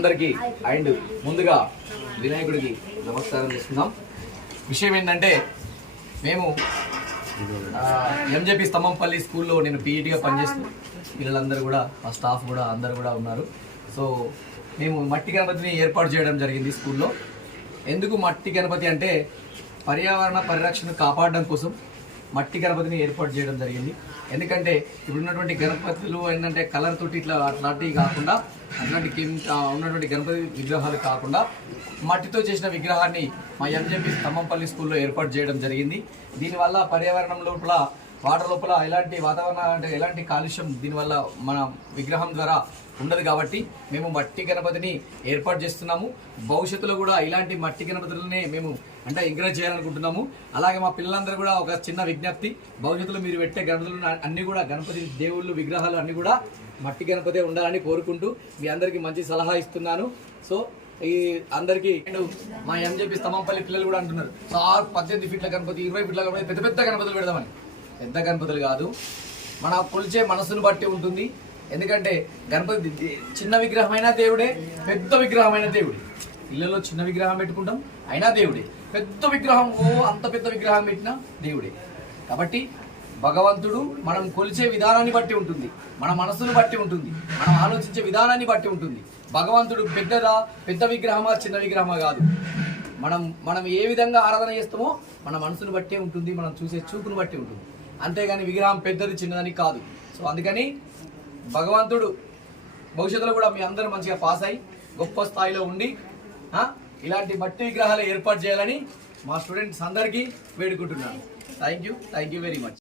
అందరికీ అండ్ ముందుగా వినాయకుడికి నమస్కారం చేస్తున్నాం. విషయం ఏంటంటే మేము ఎంజేపీ స్తంభంపల్లి స్కూల్లో నేను పీఈటీగా పనిచేస్తూ పిల్లలందరూ కూడా మా స్టాఫ్ కూడా అందరు కూడా ఉన్నారు. సో మేము మట్టి గణపతిని ఏర్పాటు చేయడం జరిగింది స్కూల్లో. ఎందుకు మట్టి గణపతి అంటే పర్యావరణ పరిరక్షణ కాపాడడం కోసం మట్టి గణపతిని ఏర్పాటు చేయడం జరిగింది. ఎందుకంటే ఇప్పుడున్నటువంటి గణపతులు ఏంటంటే కలర్ తోటి ఇట్లా అట్లాంటివి కాకుండా అట్లాంటి ఉన్నటువంటి గణపతి విగ్రహాలు కాకుండా మట్టితో చేసిన విగ్రహాన్ని మా ఎంజేపీ స్తంభంపల్లి స్కూల్లో ఏర్పాటు చేయడం జరిగింది. దీనివల్ల పర్యావరణం లోపల వాటర్ లోపల ఎలాంటి వాతావరణ అంటే ఎలాంటి కాలుష్యం దీనివల్ల మన విగ్రహం ద్వారా ఉండదు కాబట్టి మేము మట్టి గణపతిని ఏర్పాటు చేస్తున్నాము. భవిష్యత్తులో కూడా ఇలాంటి మట్టి గణపతులనే మేము అంటే ఎంకరేజ్ చేయాలనుకుంటున్నాము. అలాగే మా పిల్లలందరూ కూడా ఒక చిన్న విజ్ఞప్తి, భవిష్యత్తులో మీరు పెట్టే గణపతులు అన్నీ కూడా గణపతి దేవుళ్ళు విగ్రహాలు అన్నీ కూడా మట్టి గణపతి ఉండాలని కోరుకుంటూ మీ అందరికీ మంచి సలహా ఇస్తున్నాను. సో ఈ అందరికీ మా ఎంజేపీ స్తంభంపల్లి పిల్లలు కూడా అంటున్నారు, సార్ 18 ఫీట్ల గణపతి 20 ఫీట్ల గణపతి పెద్ద పెద్ద గణపతులు పెడదామని. పెద్ద గణపతులు కాదు, మన కొలిచే మనసును బట్టి ఉంటుంది. ఎందుకంటే గణపతి చిన్న విగ్రహమైన దేవుడే, పెద్ద విగ్రహమైన దేవుడే. ఇళ్ళలో చిన్న విగ్రహం పెట్టుకుంటాం అయినా దేవుడే, పెద్ద విగ్రహం అంత పెద్ద విగ్రహం పెట్టినా దేవుడే. కాబట్టి భగవంతుడు మనం కొలిచే విధానాన్ని బట్టి ఉంటుంది, మన మనసును బట్టి ఉంటుంది, మనం ఆలోచించే విధానాన్ని బట్టి ఉంటుంది. భగవంతుడు పెద్ద విగ్రహమా చిన్న విగ్రహమా కాదు, మనం ఏ విధంగా ఆరాధన చేస్తామో మన మనసును బట్టే ఉంటుంది, మనం చూసే చూపును బట్టి ఉంటుంది. అంతేగాని విగ్రహం పెద్దది చిన్నదని కాదు. సో అందుకని భగవంతుడు భవిష్యత్తులో కూడా మీ అందరూ మంచిగా పాస్ అయ్యి గొప్ప స్థాయిలో ఉండి ఇలాంటి మట్టి విగ్రహాలు ఏర్పాటు చేయాలని మా స్టూడెంట్స్ అందరికీ వేడుకుంటున్నాను. Thank you very much.